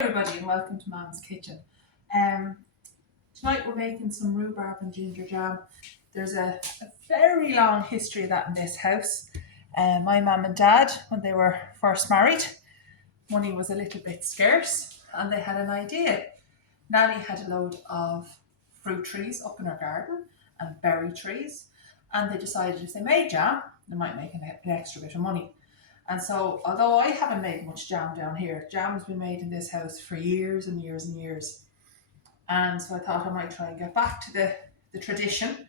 Everybody and welcome to Mom's Kitchen. Um, Tonight we're making some rhubarb and ginger jam. There's a very long history of that in this house. My mum and dad, when they were first married, money was a little bit scarce and they had an idea. Nanny had a load of fruit trees up in her garden and berry trees, and they decided if they made jam, they might make an extra bit of money. And so, although I haven't made much jam down here, jam has been made in this house for years and years and years. And so I thought I might try and get back to the tradition,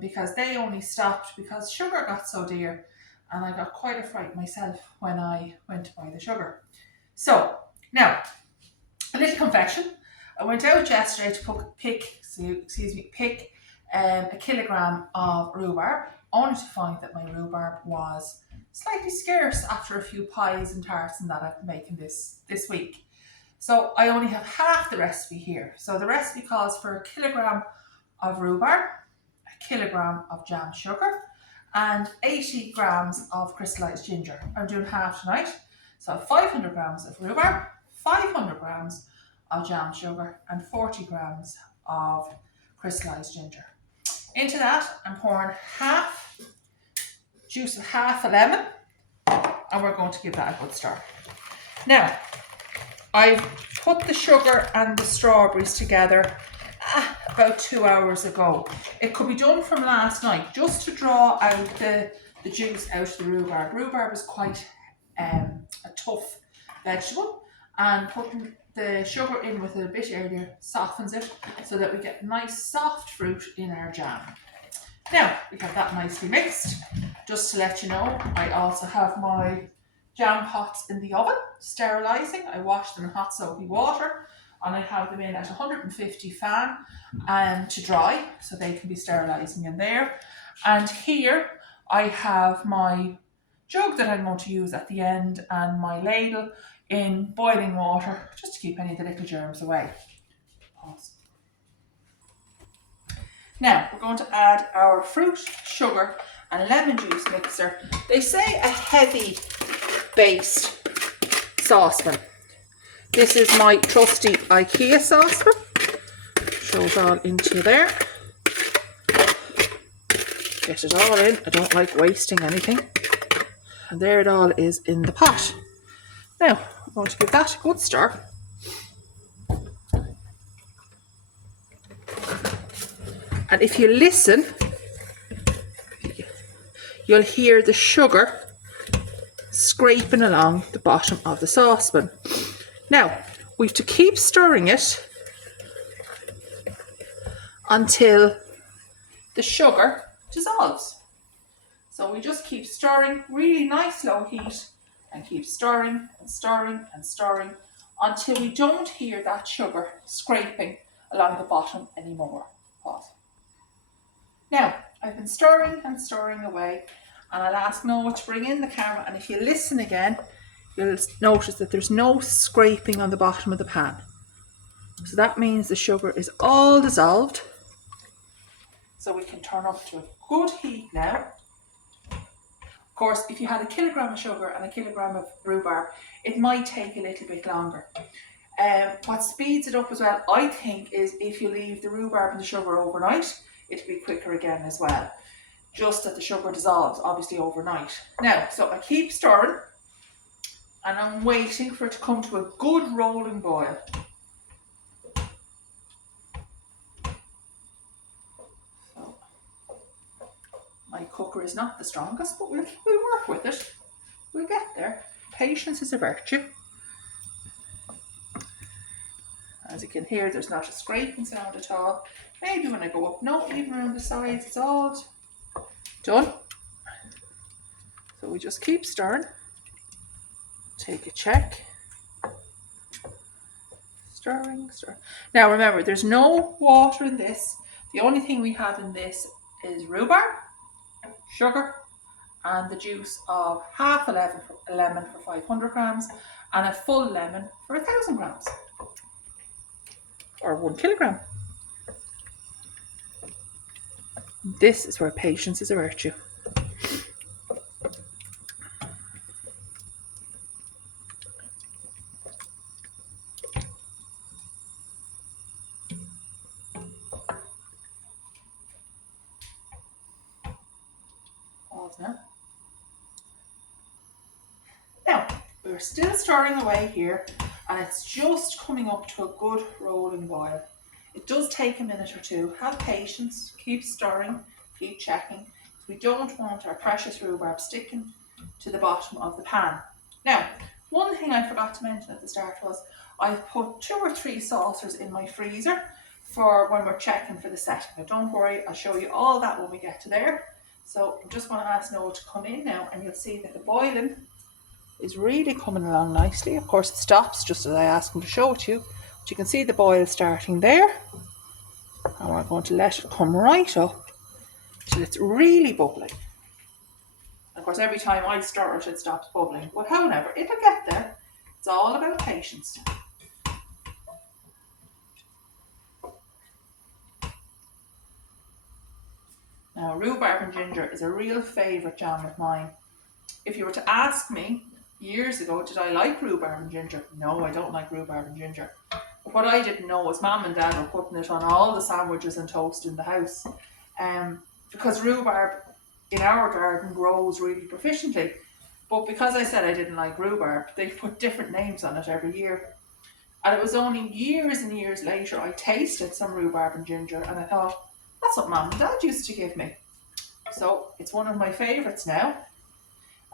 because they only stopped because sugar got so dear, and I got quite a fright myself when I went to buy the sugar. So now, a little confession. I went out yesterday to pick a kilogram of rhubarb, only to find that my rhubarb was slightly scarce after a few pies and tarts and that I've been making this week. So I only have half the recipe here. So the recipe calls for a kilogram of rhubarb, a kilogram of jam sugar, and 80 grams of crystallized ginger. I'm doing half tonight. So 500 grams of rhubarb, 500 grams of jam sugar, and 40 grams of crystallized ginger. Into that, I'm pouring juice of half a lemon, and we're going to give that a good stir. Now, I've put the sugar and the strawberries together about 2 hours ago. It could be done from last night, just to draw out the juice out of the rhubarb. Rhubarb is quite a tough vegetable, and putting the sugar in with it a bit earlier softens it so that we get nice soft fruit in our jam. Now, we have that nicely mixed. Just to let you know, I also have my jam pots in the oven, sterilising. I wash them in hot soapy water, and I have them in at 150 fan to dry, so they can be sterilising in there. And here I have my jug that I'm going to use at the end, and my ladle in boiling water, just to keep any of the little germs away. Pause. Now we're going to add our fruit, sugar and lemon juice mixer. They say a heavy based saucepan. This is my trusty IKEA saucepan. Throw it all into there. Get it all in. I don't like wasting anything. And there it all is in the pot. Now, I'm going to give that a good stir. And if you listen, you'll hear the sugar scraping along the bottom of the saucepan. Now, we have to keep stirring it until the sugar dissolves. So we just keep stirring, really nice low heat, and keep stirring and stirring and stirring until we don't hear that sugar scraping along the bottom anymore. Pause. Now, I've been stirring and stirring away, and I'll ask Noah to bring in the camera, and if you listen again, you'll notice that there's no scraping on the bottom of the pan. So that means the sugar is all dissolved. So we can turn up to a good heat now. Of course, if you had a kilogram of sugar and a kilogram of rhubarb, it might take a little bit longer. What speeds it up as well, I think, is if you leave the rhubarb and the sugar overnight, it'll be quicker again as well. Just that the sugar dissolves, obviously, overnight. Now, so I keep stirring, and I'm waiting for it to come to a good rolling boil. So, my cooker is not the strongest, but we'll work with it. We'll get there. Patience is a virtue. As you can hear, there's not a scraping sound at all. Maybe when I go up, no, even around the sides, it's all done. So we just keep stirring. Take a check. Stirring, stir. Now remember, there's no water in this. The only thing we have in this is rhubarb, sugar, and the juice of half a lemon for 500 grams and a full lemon for 1,000 grams. Or 1 kilogram. This is where patience is a virtue. dissolve now. Now, we're still stirring away here, and it's just coming up to a good rolling boil. It does take a minute or two. Have patience, keep stirring, keep checking. We don't want our precious rhubarb sticking to the bottom of the pan. Now, one thing I forgot to mention at the start was I've put 2 or 3 saucers in my freezer for when we're checking for the setting. Now don't worry, I'll show you all that when we get to there. So I'm just going to ask Noah to come in now, and you'll see that the boiling is really coming along nicely. Of course it stops just as I ask him to show it to you, but you can see the boil starting there, and we're going to let it come right up till it's really bubbling. Of course, every time I stir it, it stops bubbling, but however, it'll get there. It's all about patience. Now, rhubarb and ginger is a real favourite jam of mine. If you were to ask me years ago, did I like rhubarb and ginger? No, I don't like rhubarb and ginger. But what I didn't know was Mum and Dad were putting it on all the sandwiches and toast in the house. Because rhubarb in our garden grows really proficiently. But because I said I didn't like rhubarb, they put different names on it every year. And it was only years and years later I tasted some rhubarb and ginger, and I thought, that's what Mum and Dad used to give me. So it's one of my favourites now.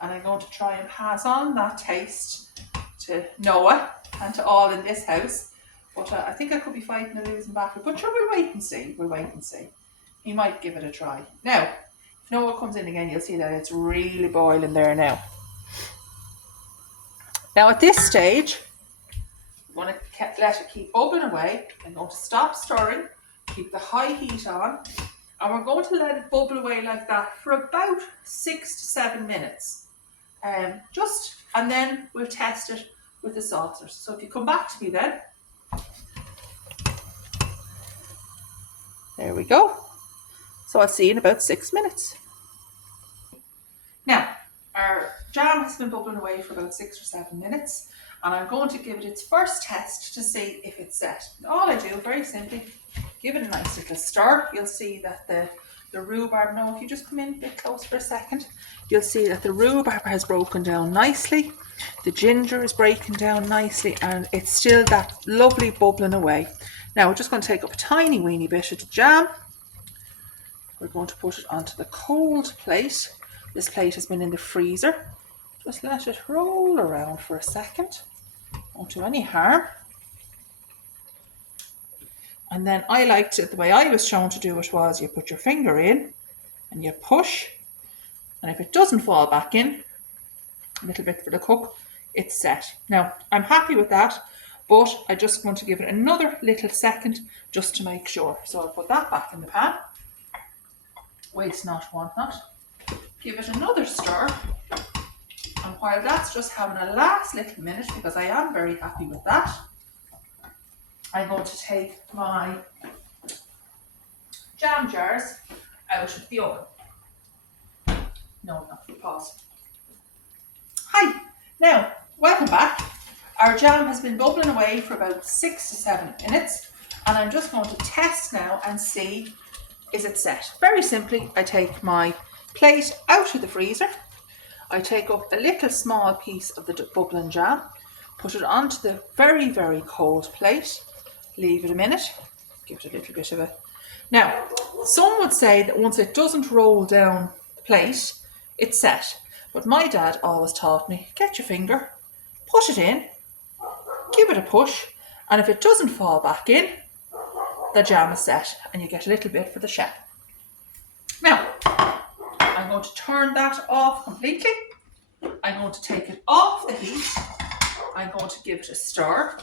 And I'm going to try and pass on that taste to Noah and to all in this house. But I think I could be fighting a losing battle. But sure, we'll wait and see. We'll wait and see. He might give it a try. Now, if Noah comes in again, you'll see that it's really boiling there now. Now at this stage, I'm going to let it keep bubbling away. I'm going to stop stirring, keep the high heat on, and we're going to let it bubble away like that for about 6 to 7 minutes. And then we'll test it with the saucers. So if you come back to me then. There we go. So I'll see you in about 6 minutes. Now, our jam has been bubbling away for about 6 or 7 minutes, and I'm going to give it its first test to see if it's set. All I do, very simply, give it a nice little stir. You'll see that the rhubarb, now if you just come in a bit close for a second, you'll see that the rhubarb has broken down nicely, the ginger is breaking down nicely, and it's still that lovely bubbling away. Now we're just going to take up a tiny weeny bit of the jam. We're going to put it onto the cold plate. This plate has been in the freezer. Just let it roll around for a second. Won't do any harm. And then I liked it, the way I was shown to do it was you put your finger in and you push, and if it doesn't fall back in, a little bit for the cook, it's set. Now, I'm happy with that, but I just want to give it another little second just to make sure. So I'll put that back in the pan. Waste not, want not. Give it another stir. And while that's just having a last little minute, because I am very happy with that, I'm going to take my jam jars out of the oven. No, not pause. Hi, now, welcome back. Our jam has been bubbling away for about 6 to 7 minutes, and I'm just going to test now and see, is it set? Very simply, I take my plate out of the freezer, I take up a little small piece of the bubbling jam, put it onto the very, very cold plate, leave it a minute, give it a little bit of a... Now, some would say that once it doesn't roll down the plate, it's set. But my dad always taught me, get your finger, put it in, give it a push, and if it doesn't fall back in, the jam is set and you get a little bit for the chef. Now, I'm going to turn that off completely. I'm going to take it off the heat. I'm going to give it a stir.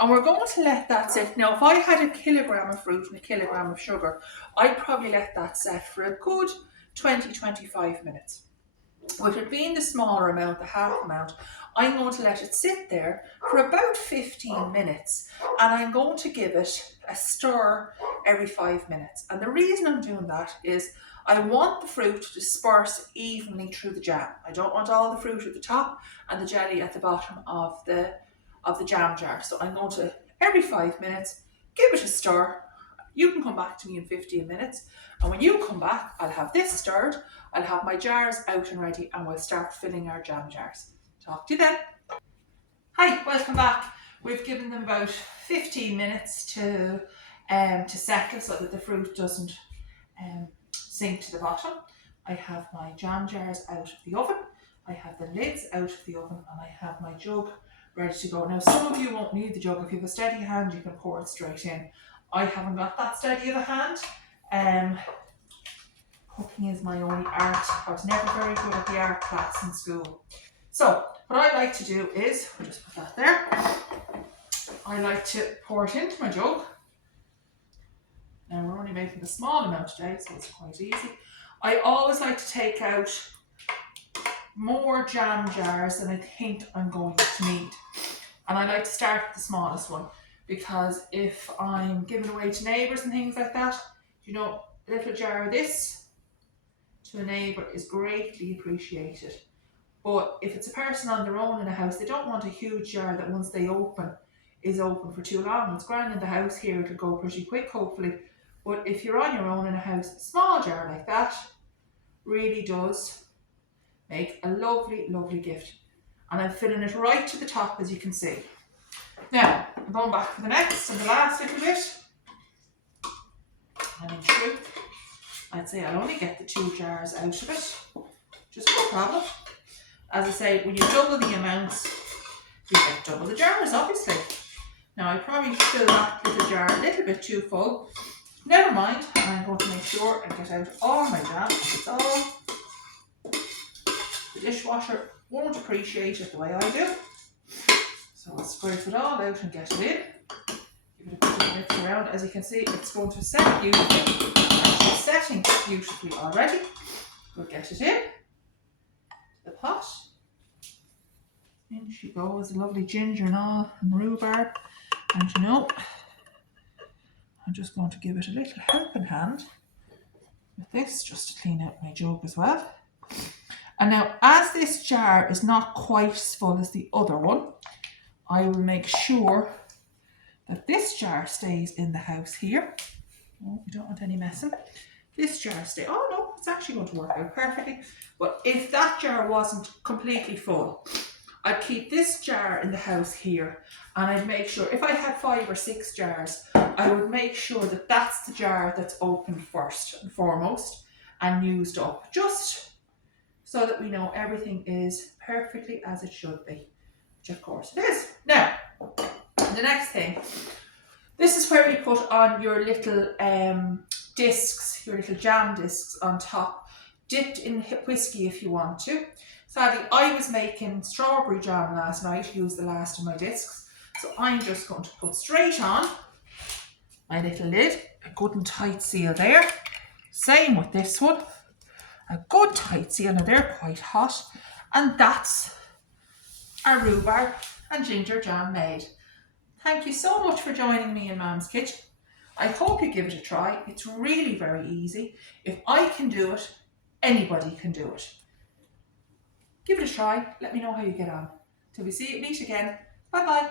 And we're going to let that sit. Now, if I had a kilogram of fruit and a kilogram of sugar, I'd probably let that set for a good 20-25 minutes. With it being the smaller amount, the half amount, I'm going to let it sit there for about 15 minutes, and I'm going to give it a stir every 5 minutes. And the reason I'm doing that is I want the fruit to disperse evenly through the jam. I don't want all the fruit at the top and the jelly at the bottom of the jam jar. So I'm going to, every 5 minutes, give it a stir, You can come back to me in 15 minutes, and when you come back, I'll have this stirred, I'll have my jars out and ready, and we'll start filling our jam jars. Talk to you then. Hi, welcome back. We've given them about 15 minutes to settle so that the fruit doesn't sink to the bottom. I have my jam jars out of the oven. I have the lids out of the oven, and I have my jug ready to go. Now, some of you won't need the jug. If you have a steady hand, you can pour it straight in. I haven't got that steady of a hand. Cooking is my only art. I was never very good at the art class in school. So what I like to do is, I'll just put that there. I like to pour it into my jug. Now we're only making a small amount today, so it's quite easy. I always like to take out more jam jars than I think I'm going to need. And I like to start with the smallest one, because if I'm giving away to neighbours and things like that, you know, a little jar of this to a neighbour is greatly appreciated. But if it's a person on their own in a house, they don't want a huge jar that once they open is open for too long. It's grand in the house here, it'll go pretty quick hopefully. But if you're on your own in a house, a small jar like that really does make a lovely, lovely gift. And I'm filling it right to the top, as you can see. Now, I'm going back for the next and the last little bit. And in truth, I'd say I'll only get the 2 jars out of it. Just no problem. As I say, when you double the amounts, you get double the jars, obviously. Now, I probably fill that little jar a little bit too full. Never mind, I'm going to make sure I get out all my jam. If it's all, the dishwasher won't appreciate it the way I do. So I'll scrape it all out and get it in. Give it a bit of a mix around. As you can see, it's going to set beautifully. It's setting beautifully already. We'll get it in the pot. In she goes, lovely ginger and all, and rhubarb. And you know, I'm just going to give it a little helping hand with this, just to clean out my jug as well. And now, as this jar is not quite as full as the other one, I will make sure that this jar stays in the house here. Oh, we don't want any messing. This jar stays. Oh no, it's actually going to work out perfectly. But if that jar wasn't completely full, I'd keep this jar in the house here, and I'd make sure, if I had 5 or 6 jars, I would make sure that that's the jar that's opened first and foremost and used up, just so that we know everything is perfectly as it should be, which of course it is. Now, the next thing, this is where you put on your little discs, your little jam discs on top, dipped in whiskey if you want to. Sadly, I was making strawberry jam last night, used the last of my discs, so I'm just going to put straight on my little lid, a good and tight seal there. Same with this one, a good tight seal. Now they're quite hot, and that's our rhubarb and ginger jam made. Thank you so much for joining me in Mam's Kitchen. I hope you give it a try. It's really very easy. If I can do it, anybody can do it. Give it a try. Let me know how you get on. Till we meet again. Bye bye.